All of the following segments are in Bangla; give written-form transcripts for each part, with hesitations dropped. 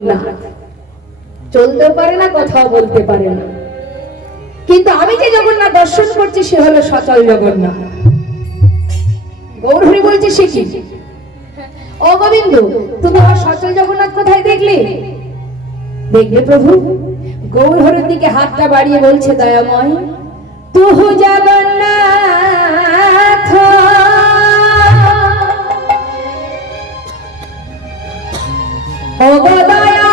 না, চলতে পারে না, কথাও বলতে পারে না, কিন্তু আমি যে জগন্নাথ দর্শন করছি সে হলো সচল জগন্নাথ। গৌরহরি বলছে সে কি? ও গোবিন্দ, তুমি আমার সচল জগন্নাথ কোথায় দেখলে? দেখবে প্রভু, গৌরহরির দিকে হাতটা বাড়িয়ে বলছে দয়াময়, তুহু জগন্নাথ ও গো দয়া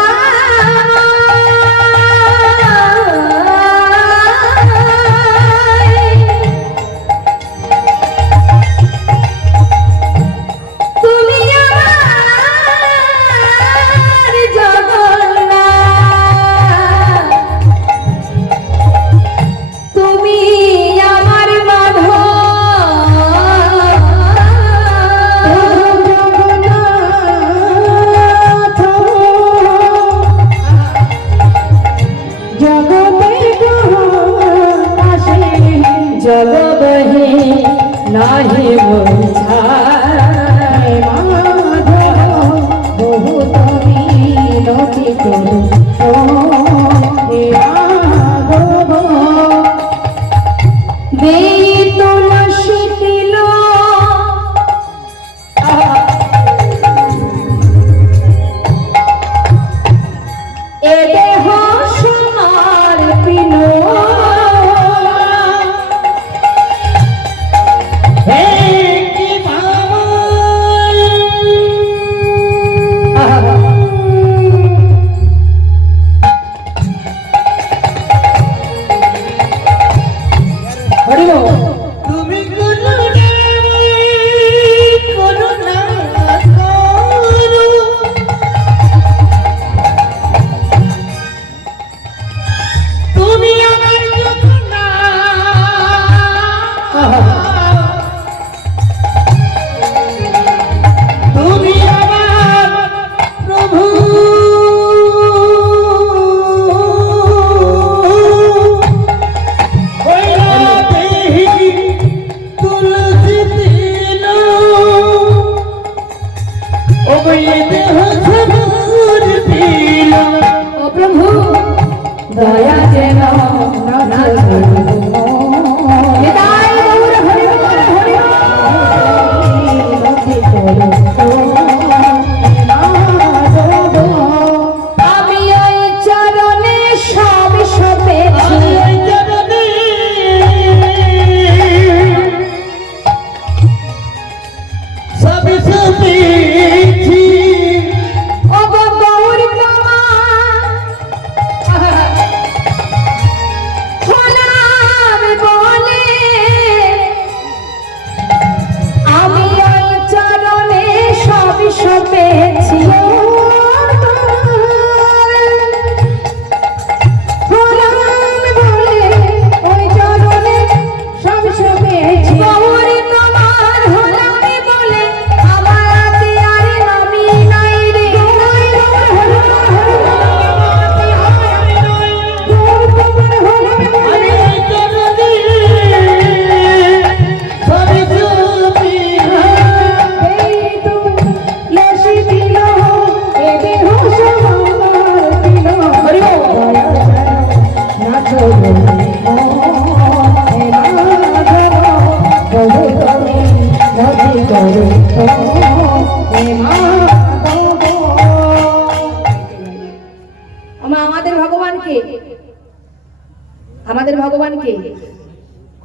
আমাদের ভগবানকে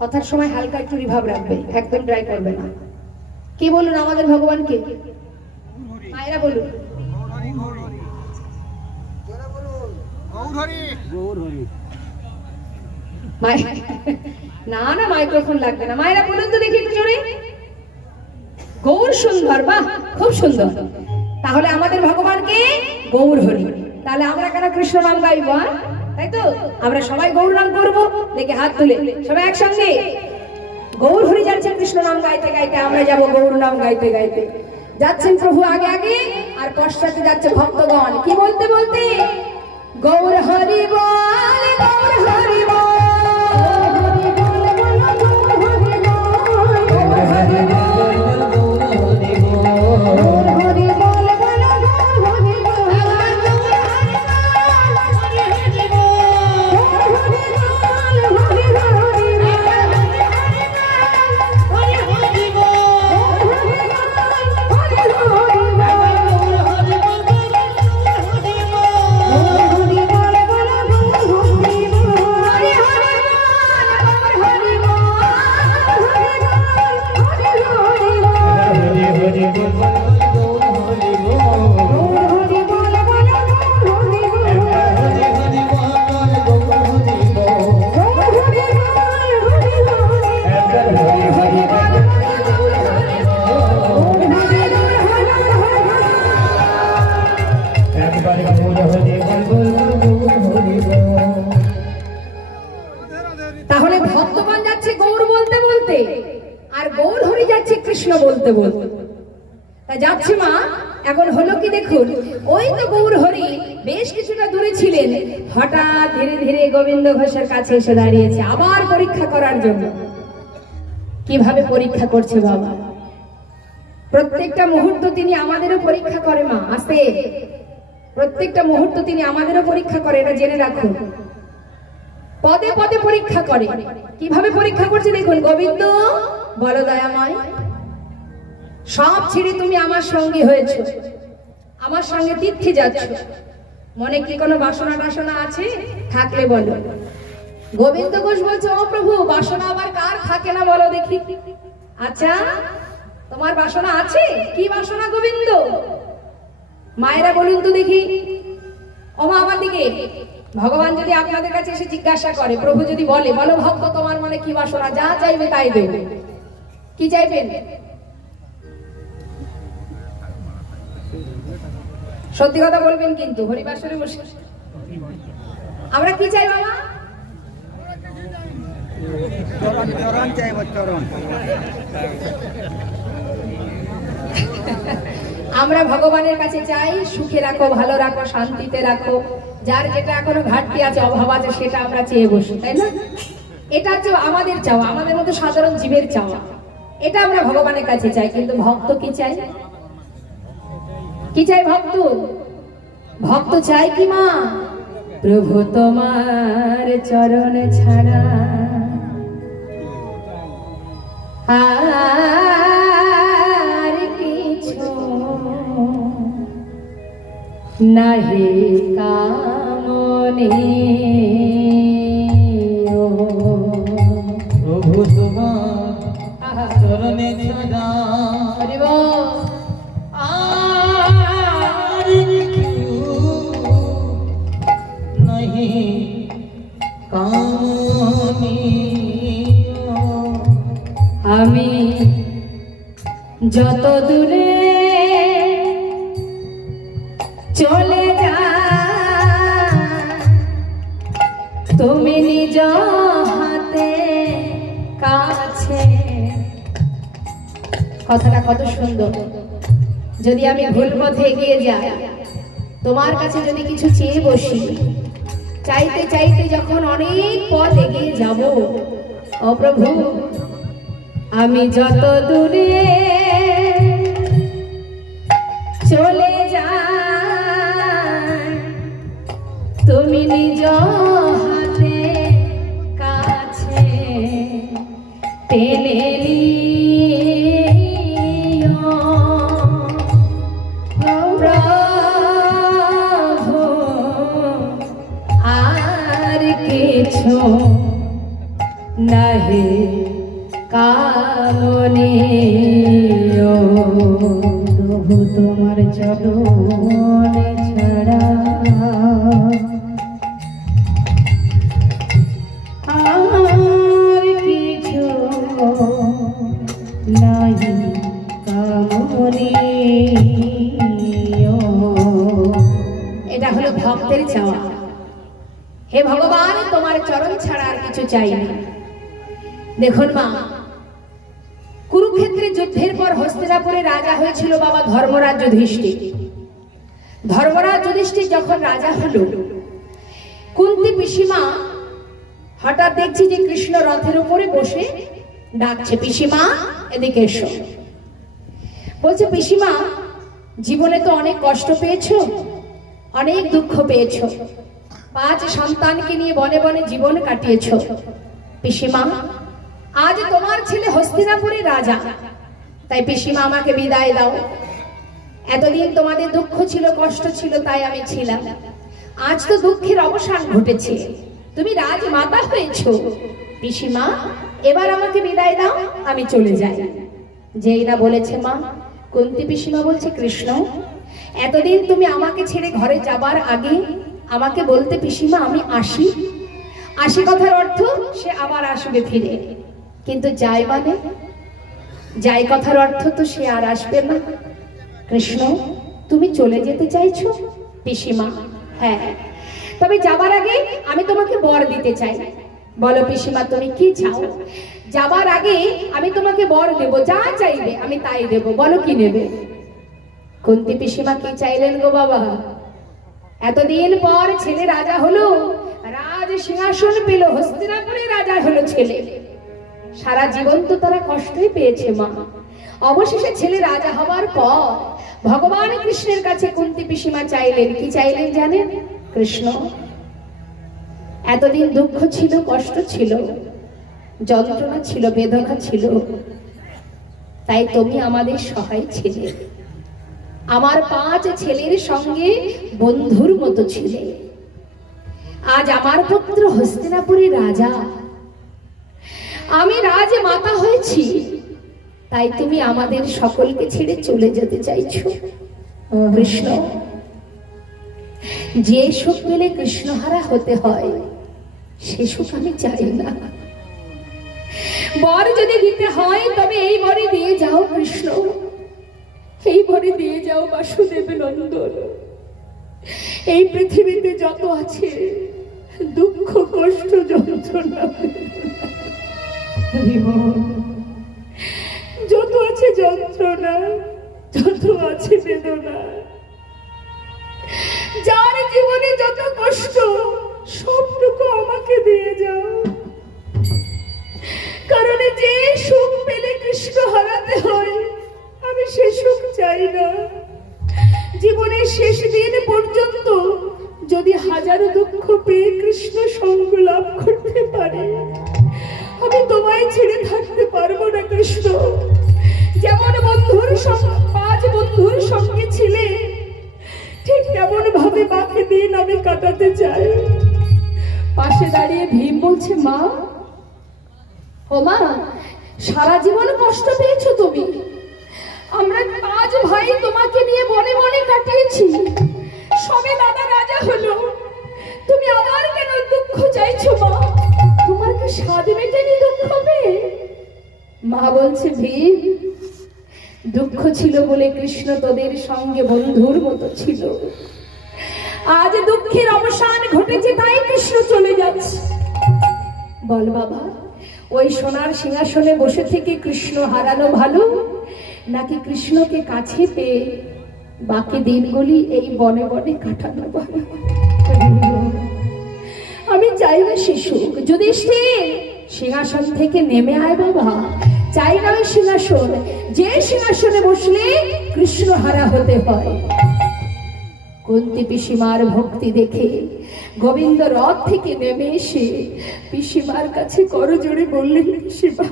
কথার সময় হালকা একটু রিভাব রাখবে, একদম ড্রাই করবে না। কি বলুন আমাদের ভগবানকে? মায়েরা বলুন। না না, মাইক্রোফোন লাগবে না। মায়েরা বলুন তো দেখি একটু জোরে। গৌর সুন্দর, বাহ, খুব সুন্দর। তাহলে আমাদের ভগবানকে গৌর হরি। তাহলে আমরা কেন কৃষ্ণ নাম গাইবো? তাই তো আমরা সবাই গৌর নাম করবো। দেখে হাত তুলে সবাই একসঙ্গে গৌর হরি যাচ্ছেন কৃষ্ণ নাম গাইতে গাইতে, আমরা যাব গৌর নাম গাইতে গাইতে। যাচ্ছেন প্রভু আগে আগে, আর পশ্চাতে যাচ্ছে ভক্তগণ কি বলতে বলতে, গৌর হরি বল, গৌর হরি বল। হরি বল, হরি বল, হরি বল। তাহলে ভক্তগণ যাচ্ছে গৌর বলতে বলতে, আর গৌর হরি যাচ্ছে কৃষ্ণ বলতে বলতে। তা যাচ্ছে মা, এখন হলো কি দেখুন, ওই তো গৌর হরি বেশ কিছুটা দূরে ছিলেন, হঠাৎ ধীরে ধীরে গোবিন্দ ঘোষের কাছে এসে দাঁড়িয়েছে আবার পরীক্ষা করার জন্য। কিভাবে পরীক্ষা করছে বাবা? প্রত্যেকটা মুহূর্ত তিনি আমাদেরও পরীক্ষা করে মা, আসে প্রত্যেকটা মুহূর্ত তিনি আমাদেরও পরীক্ষা করে, এটা জেনে রাখুন। পদে পদে পরীক্ষা করে। কিভাবে পরীক্ষা করছে দেখুন, গোবিন্দ বলো দয়াময়, সব ছেড়ে তুমি আমার সঙ্গী হয়েছ, আমার সঙ্গে তীর্থে যাচ্ছ, মনে কি কোনো বাসনা টাসনা আছে? থাকলে বলো। গোবিন্দ ঘোষ বলছে, ও প্রভু, বাসনা আবার কার থাকে না বলো দেখি। আচ্ছা, তোমার বাসনা আছে? কি বাসনা গোবিন্দ? মায়েরা বলুন তো দেখি। ও মা, আমার দিকে। ভগবান যদি আপনাদের কাছে এসে জিজ্ঞাসা করে, প্রভু যদি বলে, বলো ভক্ত তোমার মনে কি বাসনা, যা চাইবে তাই দেবে, কি চাইবেন? সত্যি কথা বলবেন কিন্তু, হরিবাসরে বসে আমরা কি চাই বাবা? আমরা ভগবানের কাছে চাই সুখে রাখো, ভালো রাখো, শান্তিতে রাখো, যার যেটা এখনো ঘাটতি আছে, অভাব আছে, সেটা আমরা চেয়ে বসি, তাই না? এটা হচ্ছে আমাদের চাওয়া, আমাদের মতো সাধারণ জীবের চাওয়া, এটা আমরা ভগবানের কাছে চাই। কিন্তু ভক্ত কি চাই? কি চাই ভক্ত? ভক্ত চাই কি মা? প্রভু তোমার চরণ ছাড়া আর কিছু নাহি কামনে। প্রভু তোমার চরণে ছাড়া আর কিছু নাহি কামনে। আমি যত দূরে চলে যাই, তুমি নিজ হাতে কাছে। কথাটা কত সুন্দর। যদি আমি ভুল পথে এগিয়ে যাই, তোমার কাছে যদি কিছু চেয়ে বসি, চাইতে চাইতে যখন অনেক পথ এগিয়ে যাব, ও প্রভু, আমি যত দূরে চলে যাই, তুমি নিজ হাতে কাছে টেনে নিও প্রভু, আর কিছু নাহি কামনে। প্রভু তোমার চরণ ছাড়া আর কিছু নাহি কামনে। এটা হলো ভক্তের চাওয়া। হে ভগবান, তোমার চরণ ছাড়া আর কিছু চাই না। দেখুন মা, কুরুক্ষেত্রে যুদ্ধের পর হস্তিনাপুরে রাজা হয়েছিল বাবা ধর্মরাজ যুধিষ্ঠির। ধর্মরাজ যুধিষ্ঠির যখন রাজা হলো, কুন্তী পিসিমা হঠাৎ দেখছি যে কৃষ্ণ রথের উপরে বসে ডাকছে, পিসিমা এদিকে এসো। বলছে, পিসিমা, জীবনে তো অনেক কষ্ট পেয়েছো, অনেক দুঃখ পেয়েছো, 5 সন্তানকে নিয়ে বনে বনে জীবন কাটিয়েছো। পিসিমা, আজ তোমার ছেলে হস্তিনাপুরের রাজা, তাই পিসিমা আমাকে বিদায় দাও। এতদিন তোমাদের দুঃখ ছিল, কষ্ট ছিল, তাই আমি ছিলাম। আজ তো দুঃখের অবসান ঘটেছে, তুমি রাজমাতা হয়েছো। পিসিমা, এবার আমাকে বিদায় দাও, আমি চলে যাই। যেই না বলেছে মা, কুন্তী পিসিমা বলছে, কৃষ্ণ, এতদিন তুমি আমাকে ছেড়ে ঘরে যাবার আগে আমাকে বলতে, পিসিমা আমি আসি। আসি কথার অর্থ সে আবার আসবে ফিরে, কিন্তু যাই মানে যাই কথার অর্থ তো সে আর আসবে না। কৃষ্ণ, তুমি চলে যেতে চাইছো? পিসিমা, হ্যাঁ, তবে যাবার আগে আমি তোমাকে বর দিতে চাই। বলো পিসিমা তুমি কি চাও? যাবার আগে আমি তোমাকে বর দেব, যা চাইবে আমি তাই দেব। বলো কি নেবে? কুন্তী পিসিমা কি চাইলেন গো বাবা? এতদিন পর ছেলে রাজা হলো, রাজ সিংহাসন পেল, হস্তিনাপুরে রাজা হলো ছেলে। সারা জীবন তো তারা কষ্টই পেয়েছে মা। অবশেষে ছেলে রাজা হবার পর ভগবান কৃষ্ণের কাছে কুন্তী পিসিমা চাইলেন, কি চাইলেন জানেন? কৃষ্ণ, এতদিন দুঃখ ছিল, কষ্ট ছিল, যন্ত্রণা ছিল, বেদনা ছিল, তাই তুমি আমাদের সহায় ছিলে। আমার 5 ছেলের সঙ্গে বন্ধুর মতো ছিলে। আজ আমার পুত্র হস্তিনাপুরের রাজা, আমি রাজ মাতা হয়েছি, তাই তুমি আমাদের সকলকে ছেড়ে চলে যেতে চাইছো। কৃষ্ণ, যে সুখ পেলে কৃষ্ণহারা হতে হয় সে সুখ আমি চাই না। বর যদি দিতে হয় তবে এই বরে দিয়ে যাও কৃষ্ণ, এই বরে দিয়ে যাও বাসুদেব নন্দন। এই পৃথিবীতে যত আছে দুঃখ, কষ্ট, যন্ত্রণা, যত আছে যন্ত্রণা, যত আছে বেদনা, যার জীবনে যত কষ্ট সবটুকু আমাকে দিয়ে যাও। কারণ যে সুখ পেলে কৃষ্ণ হারাতে হয় আমি সে সুখ চাই না। জীবনের শেষ দিন পর্যন্ত যদি হাজারো দুঃখ পেয়ে কৃষ্ণ সঙ্গ লাভ করতে পারে আমি তোমায় ছেড়ে থাকতে পারবো না কৃষ্ণ। যেমন বন্ধুর সঙ্গে 5 বন্ধুর সঙ্গে ছিলে, ঠিক তেমন ভাবে বাকি দিন আমি কাটাতে চাই। পাশে দাঁড়িয়ে ভীম বলছে, মা, ও মা, সারা জীবন কষ্ট পেয়েছো তুমি। আমরা 5 ভাই তোমাকে নিয়ে বনে বনে কাটিয়েছি, সবে দাদা রাজা হলো, তুমি আবার কেন দুঃখ চাইছো মা? তোমার কি স্বাদ মেটেনি দুঃখ পেয়ে? মা বলছে, ভীম, দুঃখ ছিল বলে কৃষ্ণ তোদের সঙ্গে বন্ধুর মতো ছিল। আজ দুঃখের অবসান ঘটেছে তাই কৃষ্ণ চলে যাচ্ছে। বল বাবা, ওই সোনার সিংহাসনে বসে থেকে কৃষ্ণ হারানো ভালো, নাকি কৃষ্ণকে কাছে পেয়ে বাকি দিনগুলি এই বনে বনে কাটানো ভালো? আমি চাই না শিশু, যুধিষ্ঠির সিংহাসন থেকে নেমে আয় বাবা। চাই না ওই সিংহাসন, যে সিংহাসনে বসলে কৃষ্ণ হারা হতে হয়। কুন্তী পিসিমার ভক্তি দেখে গোবিন্দ রথ থেকে নেমে এসে পিসিমার কাছে করজোড়ে বললেন, পিসিমা,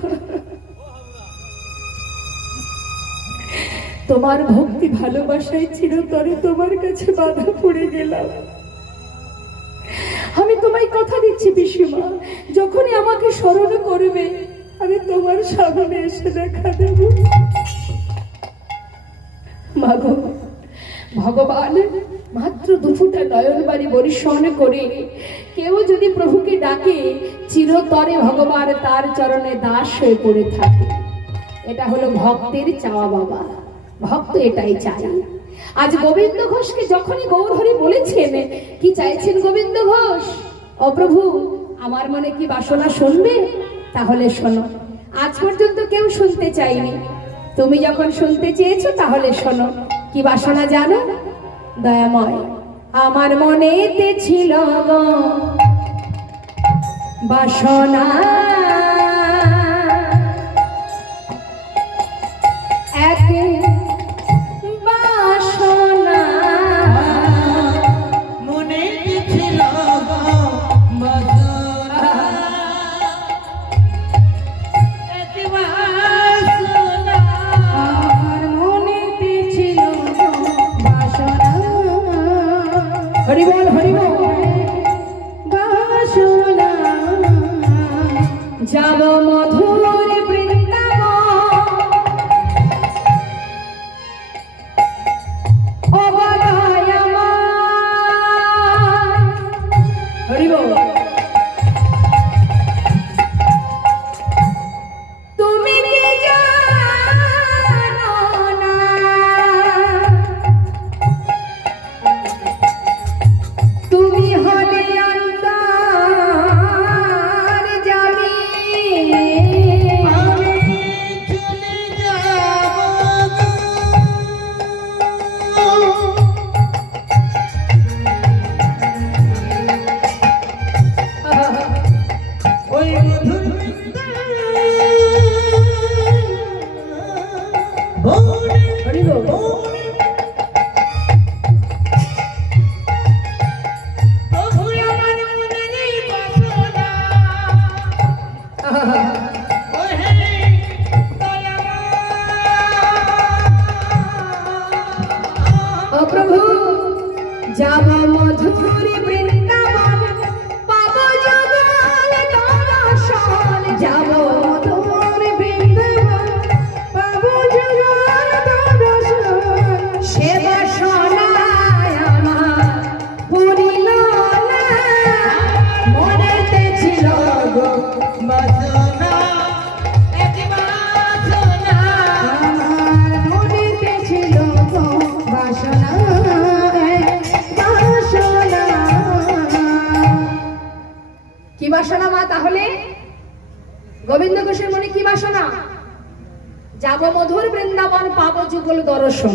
তোমার ভক্তি ভালোবাসায় চিরতরে তোমার কাছে বাধা পড়ে গেলাম। আমি তোমায় কথা দিচ্ছি পিসিমা, যখনই আমাকে স্মরণ করবে আমি তোমার সামনে এসে দেখা দেব। মাগো, ভগবান মাত্র 2 ফোঁটা নয়ন বাড়ি বরিশন করে কেউ যদি প্রভুকে ডাকে চিরতরে ভগবান তার চরণে দাস হয়ে পড়ে থাকে। এটা হলো ভক্তের চাওয়া বাবা, ভক্ত এটাই চায়। আজ গোবিন্দ ঘোষকে যখনই গৌরহরি বলেছেন, কি চাইছেন গোবিন্দ ঘোষ? ও প্রভু, আমার মনে কি বাসনা শুনবে? তাহলে শোনো। আজ পর্যন্ত কেউ শুনতে চাইনি, তুমি যখন শুনতে চেয়েছো তাহলে শোনো। কি বাসনা জানো? দয়াময়, আমার মনেতে ছিল গো বাসনা, এক বাসনা, মনে ছিল বাসনা, এক বাসনা, আমার মনেতে ছিল বাসনা। হরি বল, হরি বল। বাসনা, যাব মধুর বৃন্দাবন, ও বাদায় আমার। হরি বল। তুমি কি জানো না মধুর বৃন্দাবন পাবো যুগল দর্শন যাব মধুর বৃন্দাবন পাবো যুগল দর্শন সে বাসনায় আমার পুরিল না মনেতে ছিল গো বাসনা এটি বাসনা আমার মনেতে ছিল গো বাসনা বাসনা কি বাসনা মা তাহলে গোবিন্দ ঘোষের মনে কি বাসনা যাব মধুর বৃন্দাবন পাবো যুগল দর্শন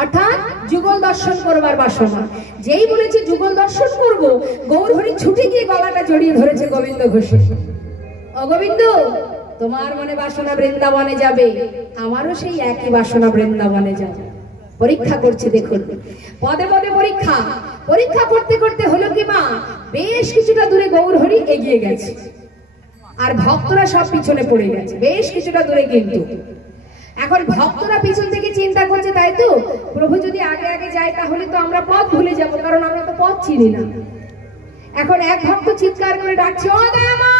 অর্থাৎ যুগল দর্শন করবার বাসনা যেই বলেছে যুগল দর্শন করব গৌর হরি ছুটে গিয়ে গলাটা জড়িয়ে ধরেছে গোবিন্দ ঘোষের ও গোবিন্দ তোমার মনে বাসনা বৃন্দাবনে যাবে আমারও সেই একই বাসনা বৃন্দাবনে যাবে পরীক্ষা করছে দেখুন পদে পদে পরীক্ষা পরীক্ষা করতে করতে হলো কি মা বেশ কিছুটা দূরে গৌর হরি এগিয়ে গেছে আর ভক্তরা সব পিছনে পড়ে গেছে বেশ কিছুটা দূরে কিন্তু এখন ভক্তরা পিছন থেকে চিন্তা করছে তাই তো প্রভু যদি আগে আগে যায় তাহলে তো আমরা পথ ভুলে যাব কারণ আমরা তো পথ চিনি না এখন এক ভক্ত চিৎকার করে ডাকছে ও দয়াময়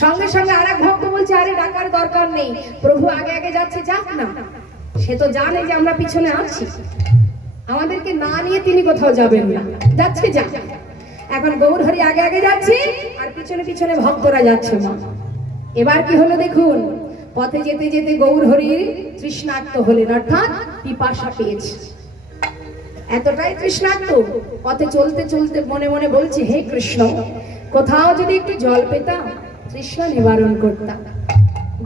সঙ্গে সঙ্গে আরেক ভক্ত বলছে আরে ডাকার দরকার নেই প্রভু আগে আগে যাচ্ছে যাক না সে তো জানে যে আমরা পিছনে আছি আমাদেরকে না নিয়ে তিনি কোথাও যাবেন না যাচ্ছে যাক এখন গৌর হরি আগে আগে যাচ্ছে আর পিছনে পিছনে ভক্তরা যাচ্ছে মা এবার কি হলো দেখুন পথে যেতে যেতে গৌর হরির তৃষ্ণার্ত হলেন অর্থাৎ পিপাসা পেয়েছে এতটাই তৃষ্ণার্ত পথে চলতে চলতে মনে মনে বলছে হে কৃষ্ণ কোথাও যদি একটু জল পেতাম তৃষ্ণা নিবারণ করতাম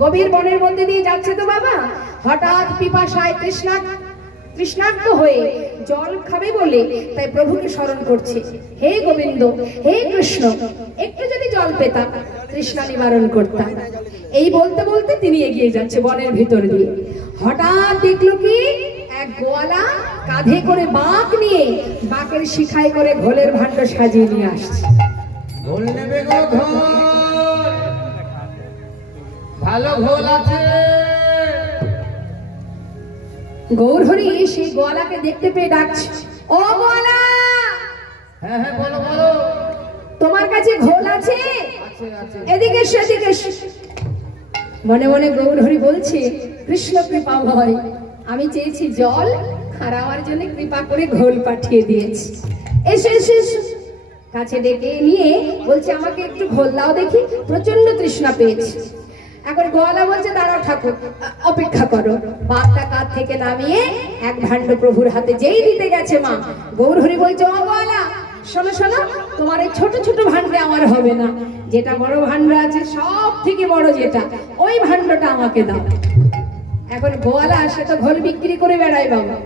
গভীর বনের মধ্যে দিয়ে যাচ্ছে তো বাবা হঠাৎ পিপাসায় তৃষ্ণার্ত হয়ে জল খাবে বলে তাই প্রভুকে স্মরণ করছে হে গোবিন্দ হে কৃষ্ণ একটু যদি জল পেতাম তৃষ্ণা নিবারণ করতাম এই বলতে বলতে তিনি এগিয়ে যাচ্ছে বনের ভিতর দিয়ে হঠাৎ দেখলো কি এক গোয়ালা কাঁধে করে বাঁক নিয়ে বাঁকের শিখায় করে ঘোলের ভাণ্ড সাজিয়ে নিয়ে আসছে ঘোল নেবে গো ঘোল ভালো ঘোল আছে গৌর হরি সেই গোয়ালাকে দেখতে পেয়ে ডাকছে ও গোয়ালা হ্যাঁ হ্যাঁ বলো বলো তোমার কাছে ঘোল আছে আছে আছে এদিকে সেদিকে মনে মনে গৌর হরি বলছে কৃষ্ণ কৃপা ভয় আমি চেয়েছি জল আর আমার জন্য কৃপা করে ঘোল পাঠিয়ে দিয়েছি এসে এসে এসে। কাছে ডেকে নিয়ে বলছে আমাকে একটু ঘোল দাও দেখি প্রচন্ড তৃষ্ণা পেয়েছি এখন গোয়ালা বলছে দাঁড়াও ঠাকুর অপেক্ষা করো বাঘটা কাঁধ থেকে নামিয়ে এক ভাণ্ড প্রভুর হাতে যেই দিতে গেছে মা গৌর হরি বলছে ও গোয়ালা শোনো শোনো তোমার এই ছোট ছোট ভাণ্ডে আমার হবে না যেটা বড় ভাণ্ড আছে সব থেকে বড় যেটা ওই ভাণ্ডটা আমাকে দাও এখন গোয়ালা সে তো ঘোল বিক্রি করে বেড়ায় বাবা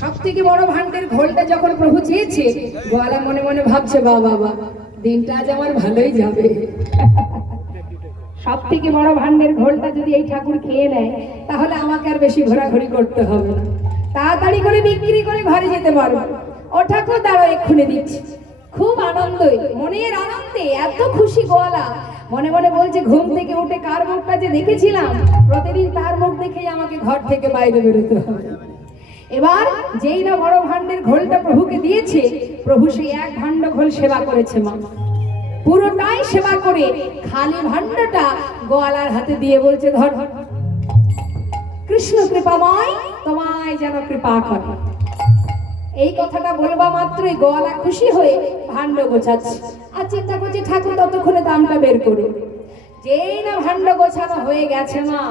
সব থেকে বড় ভাণ্ডের ঘোলটা যখন প্রভু চেয়েছে গোয়ালা মনে মনে ভাবছে বাবা দিনটা আজ আমার ভালোই যাবে সব থেকে বড় ভাণ্ডের ঘোলটা যদি এই ঠাকুর খেয়ে নেয় তাহলে আমাকে আর বেশি ঘোরাঘুরি করতে হবে না তাড়াতাড়ি করে বিক্রি করে ঘরে যেতে পারবো ও ঠাকুর দাঁড়াও এক্ষুনি দিচ্ছি খুব আনন্দ মনের আনন্দে এত খুশি গোয়ালা মনে মনে বলছে ঘুম থেকে উঠে কার মুখটা যে দেখেছিলাম প্রতিদিন তার মুখ দেখেই আমাকে ঘর থেকে বাইরে বেরোতে হবে এবার যেই না বড় ভাণ্ডের ঘোলটা প্রভুকে দিয়েছে প্রভু সেই এক ভাণ্ড ঘোল সেবা করেছে মা পুরোটাই সেবা করে খালি ভাণ্ডটা গোয়ালার হাতে দিয়ে বলছে ধর কৃষ্ণ কৃপাময় তোমায় যেন কৃপা করে এই কথাটা বলবা মাত্রই গোয়ালা খুশি হয়ে ভাণ্ড গোছাচ্ছে আর চিন্তা করছে ঠাকুর ততক্ষণে দামটা বের করে যেই না ভাণ্ড গোছানো হয়ে গেছে মা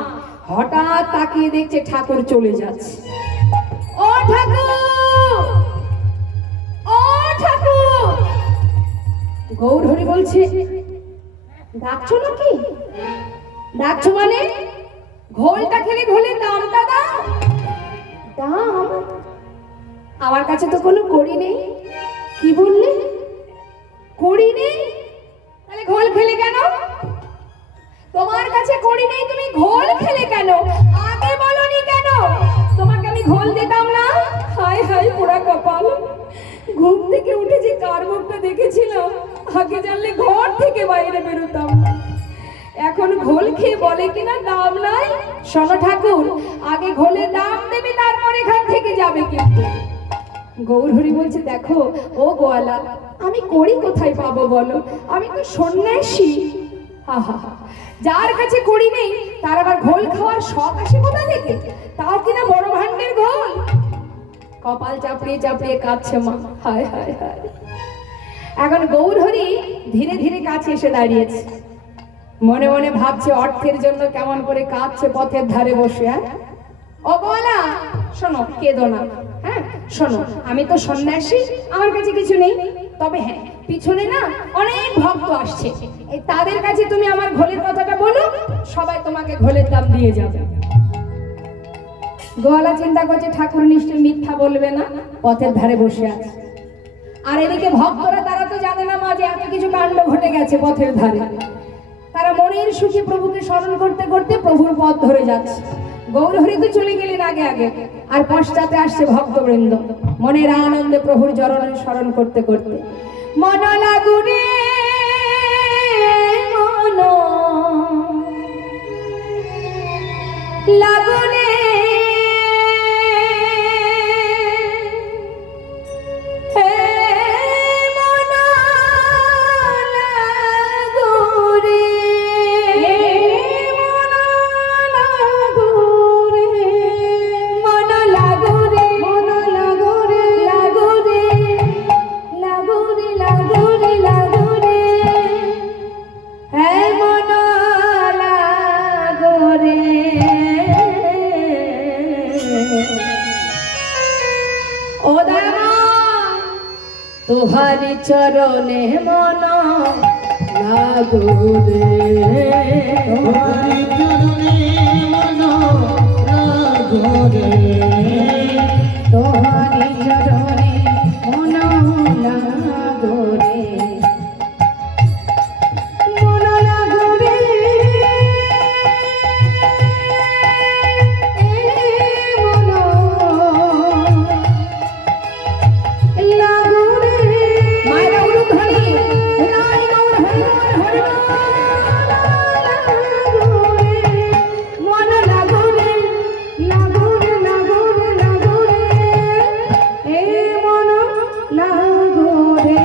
হঠাৎ তাকিয়ে দেখছে ঠাকুর চলে যাচ্ছে ও ঠাকুর ও ঠাকুর গৌর হরি বলছে ডাকছো নাকি ডাকছো মানে ঘোলটা খেলে ঘোলের দামটা দাও দাম আমার কাছে তো কোনো কড়ি নেই কি বললে কড়ি নেই তাহলে ঘোল খেলে কেন তোমার কাছে কড়ি নেই তুমি ঘোল খেলে কেন আগে বলনি কেন তোমাকে আমি ঘোল দিতাম না হায় হায় পোড়া কপাল ঘুম থেকে উঠে যে কার মুখটা দেখেছিলাম আগে জানলে ঘর থেকে বাইরে বেরোতাম না এখন ঘোল খেয়ে বলে কিনা দাম নাই শোনো ঠাকুর আগে ঘোলের দাম দেবে তারপর এখান থেকে যাবে কিন্তু গৌরহরি বলছে, দেখো ও গোয়ালা, আমি করি কোথায় পাবো বলো, আমি তো সন্ন্যাসী। আহা, যার কাছে করি নেই তার আবার ঘোল খাওয়ার শখ আসে কোথা থেকে, তাও কিনা বড় ভান্ডের ঘোল। কপাল চাপড়িয়ে চাপড়িয়ে কাঁদছে মা, হায় হায় হায়। এখন গৌরহরি ধীরে ধীরে কাছে এসে দাঁড়িয়েছে, মনে মনে ভাবছে অর্থের জন্য কেমন করে কাঁদছে পথের ধারে বসে। ও গোয়ালা শোনো, কেঁদো না, হ্যাঁ শোনো, আমি তো সন্ন্যাসী, আমার কাছে কিছু নেই, তবে হ্যাঁ পিছনে না অনেক ভক্ত আসছে, এই তাদের কাছে তুমি আমার ঘোলের কথাটা বলো, সবাই তোমাকে ঘোলের দাম দিয়ে যাবে। গোয়ালা চিন্তা করছে ঠাকুর নিশ্চয় মিথ্যা বলবে না, পথের ধারে বসে আছে। আর এদিকে ভক্তরা, তারা তো জানে না মা যে এত কিছু কাণ্ড ঘটে গেছে পথের ধারে। তারা মনের সুখে প্রভুকে স্মরণ করতে করতে প্রভুর পথ ধরে যাচ্ছে। গৌরহরি তো চলে গেলেন আগে আগে, আর পশ্চাতে আসছে ভক্তবৃন্দ মনের আনন্দে প্রভুর চরণে স্মরণ করতে করতে। মন লাগুরে মন লাগুরে তোহারি চরণে মন লাগো রে, তোহারি চরণে মন লাগো রে, তোহারি চরণে মন লাগো রে, মন লাগো রে, মন লাগো রে। মায়েরা উলুধ্বনি, হরি গৌর হরি গৌর হরি গৌর, মন লাগো রে, লাগো রে, লাগো রে, লাগো রে, এ মন লাগো রে,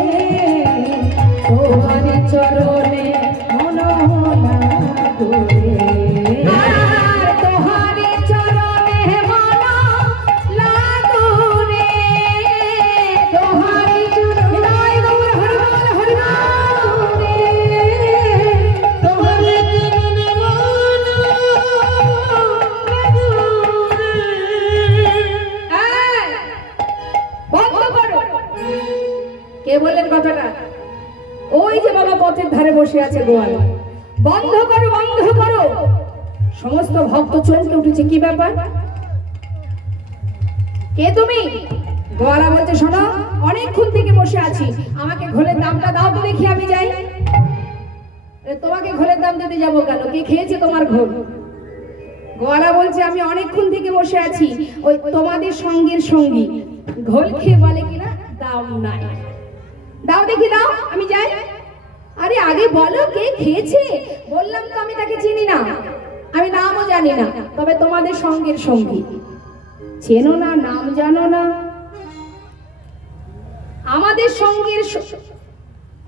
তোহারি চরণে মন লাগো রে, তোহারি চরণে মন লাগো রে, তোহারি চরণে হরি গৌর হরি গৌর হরি গৌর রে, তোহারি চরণে মন লাগো রে। এই, বন্ধ করো। কে বললেন কথাটা? ওই যে বাবা পথের ধারে বসে আছে গোয়ালা। বন্ধ করো, বন্ধ করো। সমস্ত ভক্ত চমকে উঠেছে, কি ব্যাপার, কে তুমি? গোয়ালা বলছে, শোনো, অনেকক্ষণ থেকে বসে আছি, আমাকে ঘোলের দামটা দাও তো দেখি, আমি যাই। তোমাকে ঘোলের দাম দিতে যাবো কেন, কে খেয়েছে তোমার ঘোল? গোয়ালা বলছে, আমি অনেকক্ষণ থেকে বসে আছি, ওই তোমাদের সঙ্গের সঙ্গী ঘোল খেয়ে বলে কিনা দাম নাই, দাও দেখি, দাও আমি যাই। আরে আগে বলো কে খেয়েছে? বললাম তো আমি তাকে চিনি না, আমি নামও জানি না, তবে তোমাদের সঙ্গের সঙ্গী। চেনো না, নাম জানো না, আমাদের সঙ্গের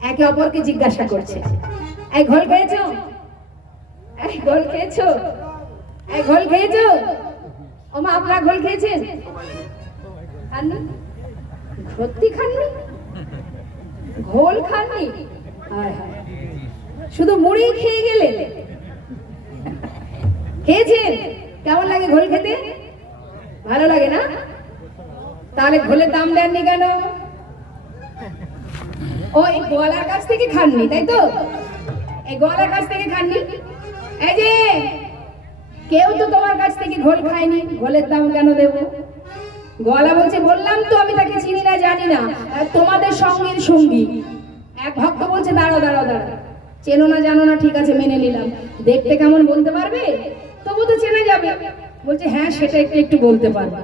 একে অপরকে জিজ্ঞাসা করছে, এই ঘোল খেয়েছো, এই ঘোল খেয়েছো, এই ঘোল খেয়েছো? ওমা আপনারা ঘোল খেয়েছেন? খাননি? সত্যি খাননি? ঘোল খাননি? হায় হায়, শুধু মুড়ি খেয়ে গেলে? খেয়েছেন? কেমন লাগে ঘোল খেতে? ভালো লাগে না? তাহলে ঘোলের দাম দেননি কেন? ওই গোয়ালার কাছ থেকে খাননি, তাই তো? এই গোয়ালার কাছ থেকে খাননি? এই যে কেউ তো তোমার কাছ থেকে ঘোল খায়নি, ঘোলের দাম কেন দেব? গোয়ালা বলছে, বললাম তো আমি তাকে চিনি না, জানি না, তোমাদের সঙ্গের সঙ্গী। এক ভক্ত বলছে, দাঁড়াও দাঁড়াও দাঁড়াও, চেনো না জানো না ঠিক আছে মেনে নিলাম, দেখতে কেমন বলতে পারবে? তবু তো চেনা যাবে। বলছে, হ্যাঁ সেটা একটু একটু বলতে পারবে।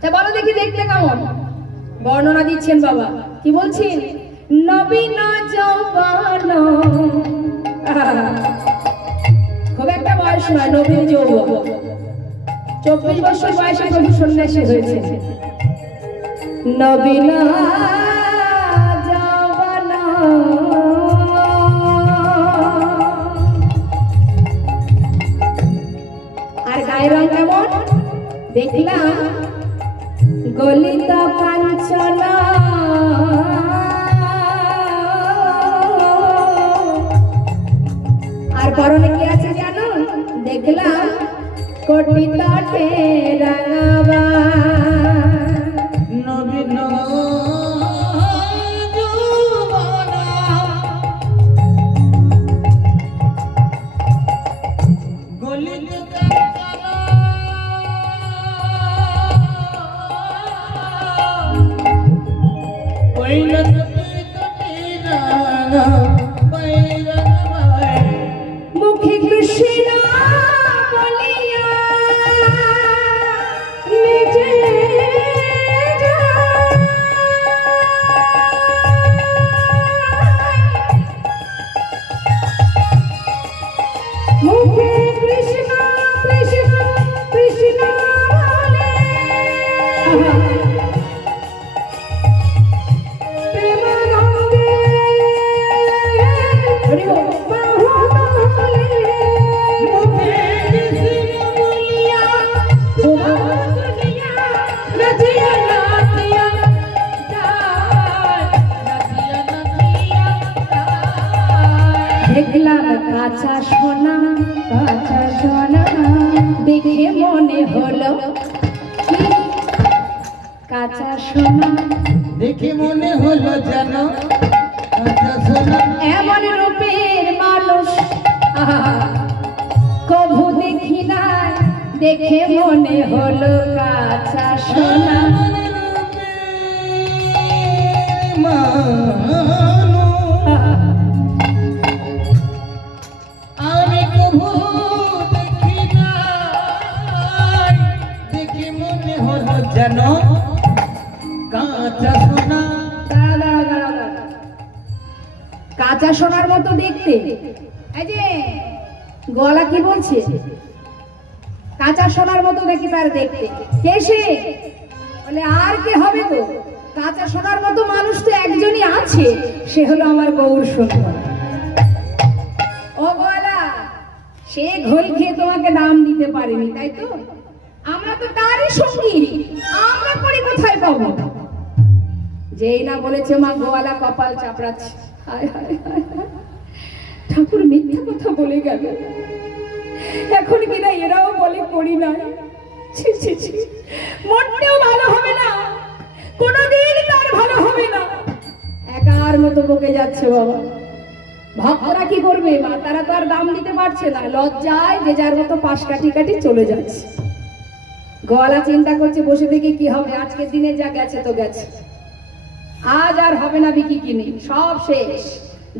তা বলো দেখি দেখতে কেমন? বর্ণনা দিচ্ছেন বাবা, কি বলছেন? নবীন যৌবন, খুব একটা বয়স নয়, নবীন যৌবন, 24 বছর বয়সে প্রভু সন্ন্যাসী হয়েছে। নবীনা জাবানা। আর গায়ের রং কেমন দেখলাম গলিত কাঞ্চনা। আর পরনে কি আছে জানো? দেখলাম কোটি তটে রাঙাবা। নবীন যৌবনা গলিত কাঞ্চনা পৈলত তটে রাঙা বৈরবাই। মুখে কৃষ্ণ বলিয়া নিজে যায়। মুখে কৃষ্ণ কৃষ্ণ কৃষ্ণ বলে প্রেমানন্দে হরি বল বাহুবলে। মুখে কৃষ্ণ বলিয়া দুনিয়া নদিয়া নদিয়া যায়, নদিয়া নদিয়া যায়। দেখলাম কাঁচা সোনা কাঁচা সোনা, দেখে মনে হলো কি কাঁচা সোনা। দেখে মনে হলো যেন কাঁচা সোনা। এমন রূপের মানুষ আহা, কভু দেখি নাই, দেখে মনে হলো কাঁচা সোনা। আমি কভু দেখি নাই, দেখে মনে হলো যেন কাঁচা সোনা। দাঁড়া, দাঁড়া, দাঁড়া, দাঁড়া। কাঁচা সোনার মতো দেখতে। এই যে গলা কি বলছে? কাঁচা সোনার মতো দেখি তার দেখতে। কে সে? বলে আর কে হবে তো? কাঁচা সোনার মতো মানুষ তো একজনই আছে, সে হলো আমার গৌর সুন্দর। ও গলা, সে ঘোল খেয়ে তোমাকে দাম দিতে পারেনি, তাই তো? আমরা তো তারই সঙ্গী, আমরা করি কোথায় পাবো? যেই না বলেছে মা গোয়ালা কপাল চাপড়াচ্ছে। হায় হায় হায় হায়। ঠাকুর মিথ্যা কথা বলে গেল। এখন কিনা এরাও বলে করি না। ছি ছি ছি, মোটেও ভালো হবে না, কোনোদিন তার ভালো হবে না। একার মতো বকে যাচ্ছে বাবা। ভক্তরা কি করবে মা? তারা তো আর দাম দিতে পারছে না, লজ্জায় যে যার মতো পাশ কাটি কাটি চলে যাচ্ছে। গোয়ালা চিন্তা করছে বসে থেকে কি হবে, আজকের দিনে যা গেছে তো গেছে, আজ আর হবে না বিকি কিনে, সব শেষ,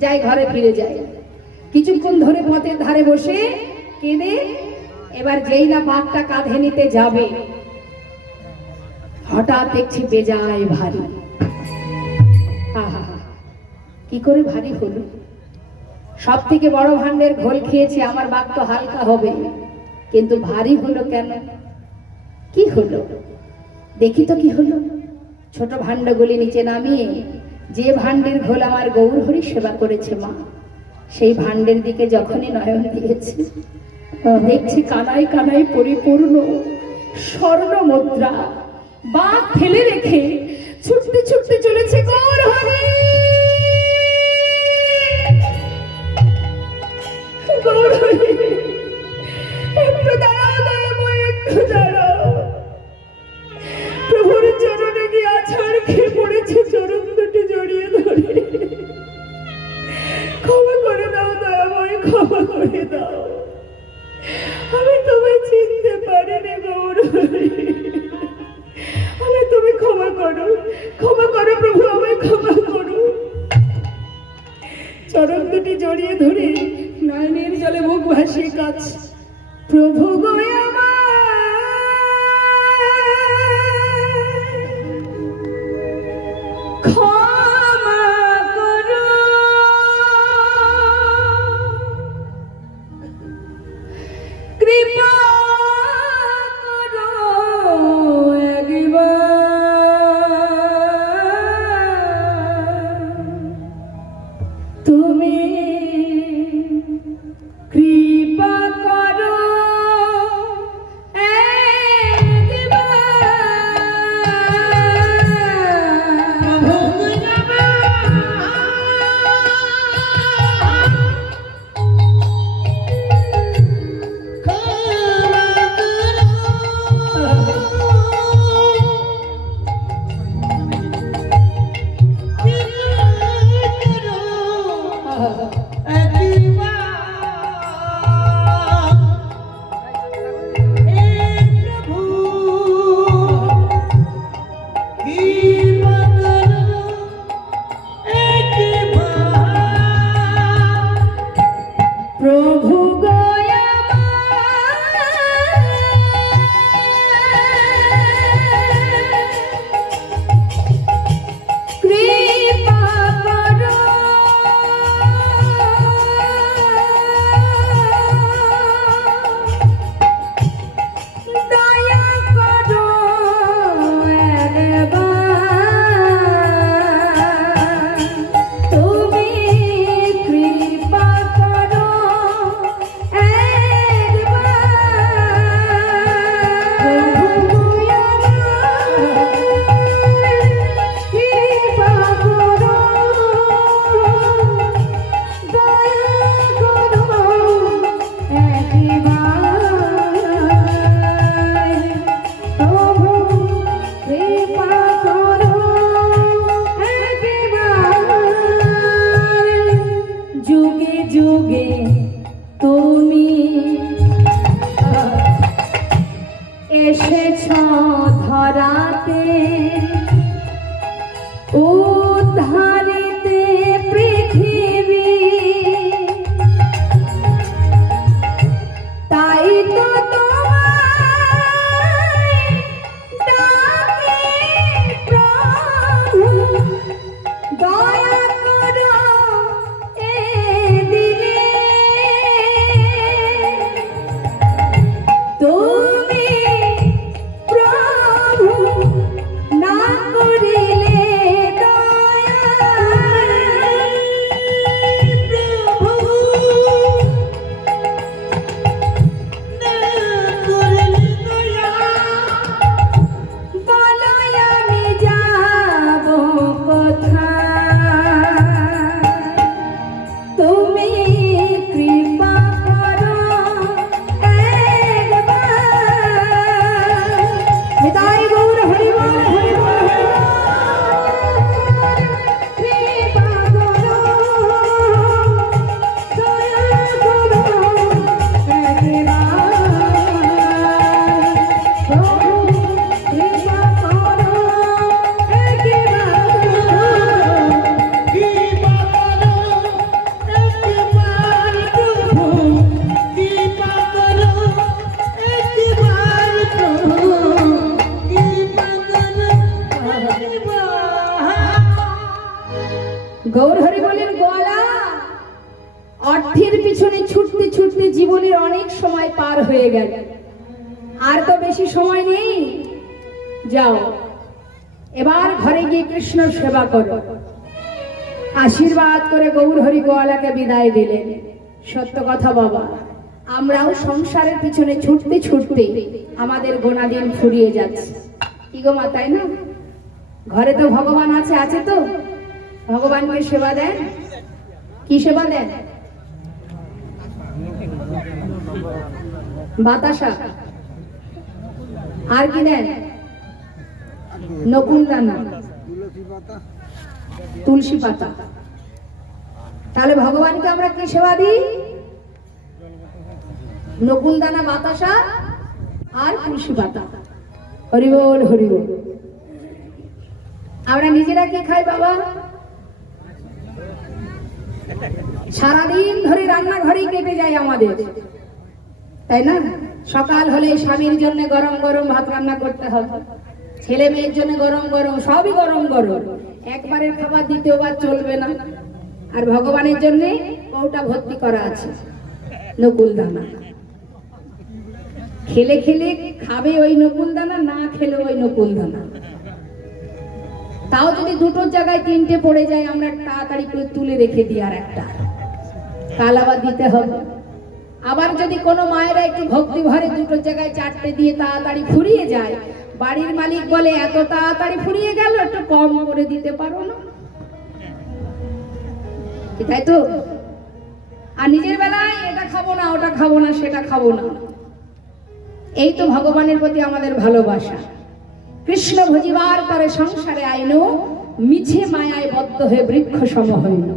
যাই ঘরে ফিরে যায়। কিছুক্ষণ ধরে পথের ধারে বসে কেঁদে, এবার যেই না বাঘটা কাঁধে নিতে যাবে, হঠাৎ দেখছি বেজায় ভারী। আহা, কি করে ভারী হলো? সব থেকে বড় ভান্ডের ঘোল খেয়েছে, আমার বাঘ তো হালকা হবে, কিন্তু ভারী হলো কেন? কি হলো দেখি তো কি হলো। ছোট ভাণ্ডগুলি নিচে নামিয়ে যে ভাণ্ডের ঘোল আমার গৌর হরি সেবা করেছে মা, সেই ভাণ্ডের দিকে যখনই নয়ন দিয়েছে, দেখছি কানায় কানায় পরিপূর্ণ স্বর্ণ মুদ্রা। বাঘ ফেলে রেখে ছুটতে ছুটতে চলেছে গৌর হরি। গৌর হরি, একটু দাঁড়াও দয়াময়, একটু দাঁড়াও। প্রভুর চরণে গিয়ে আছাড় খেয়ে পড়েছে, চরণ দুটি জড়িয়ে ধরে। ক্ষমা করে দাও দয়াময়, ক্ষমা করে দাও, আমি তোমায় চিনতে পারিনি গৌর হরি। আমি তুমি ক্ষমা করো, ক্ষমা করো প্রভু, আমায় ক্ষমা করো। চরণ দুটি জড়িয়ে ধরে নয়নের জলে মুখ ভাসিয়ে কাঁদছে, প্রভু গো আমার ক্ষমা করো, কৃপা করো, একবার উদ্ধারিতে পৃথিবী, তাই তো তোমায় ডাকি প্রভু, দয়া করো এ দিনে। তুমি প্রভু না করিলে দয়া, প্রভু না করলে দয়া, বলো আমি যাব কোথায়? তুমি কৃপা করো একবার। নিতাই গৌর হরি বল, হরি বল, হরি বল। কৃপা করো, দয়া করো একবার। প্রভু কৃপা করো একবার। কৃপা করো একবার প্রভু, কৃপা করো একবার প্রভু, কৃপা করো একবার। গৌর হরি বলেন, গোয়ালা অর্থের পিছনে ছুটতে ছুটতে জীবনের অনেক সময় পার হয়ে গেল, আর তো বেশি সময় নেই। যাও এবার ঘরে গিয়ে কৃষ্ণ সেবা করো। আশীর্বাদ করে গৌর হরি গোয়ালাকে বিদায় দিলেন। সত্য কথা বাবা, আমরাও সংসারের পিছনে ছুটতে ছুটতে আমাদের গোনা দিন ফুরিয়ে যাচ্ছে। কি গো মা, তাই না? ঘরে তো ভগবান আছে, আছে তো? ভগবানকে সেবা দেন। কি সেবা দেন? বাতাসা। আর কি দেন? নকুল দানা, তুলসী পাতা। তাহলে ভগবানকে আমরা কি সেবা দিই? নকুল দানা, বাতাসা আর তুলসী পাতা। হরি বল, হরি বল। আমরা নিজেরা কি খাই বাবা? সারাদিন ধরে রান্নাঘরেই কেটে যায় আমাদের, তাই না? সকাল হলে স্বামীর জন্য গরম গরম ভাত রান্না করতে হবে, ছেলে মেয়ের জন্য গরম গরম, সবই গরম গরম। একবারের খাবার দ্বিতীয়বার চলবে না। আর ভগবানের জন্য কৌটা ভর্তি করা আছে নকুল দানা। খেলে খেলে খাবে ওই নকুল দানা, না খেলে ওই নকুল দানা। তাও যদি দুটোর জায়গায় তিনটে পড়ে যায়, আমরা তাড়াতাড়ি করে তুলে রেখে দিই, আর একটা কাল আবার দিতে হবে। আবার যদি কোনো মায়েরা একটু ভক্তি ভরে দুটোর জায়গায় চারটে দিয়ে তাড়াতাড়ি ফুরিয়ে যায়, বাড়ির মালিক বলে এত তাড়াতাড়ি ফুরিয়ে গেল, একটু কম করে দিতে পারো না? তাই তো? আর নিজের বেলায় এটা খাবো না, ওটা খাবো না, সেটা খাবো না। এই তো ভগবানের প্রতি আমাদের ভালোবাসা। কৃষ্ণ ভজিবার তরে সংসারে আইন, মিছে মায়ায় বদ্ধ হয়ে বৃক্ষ সম হইল।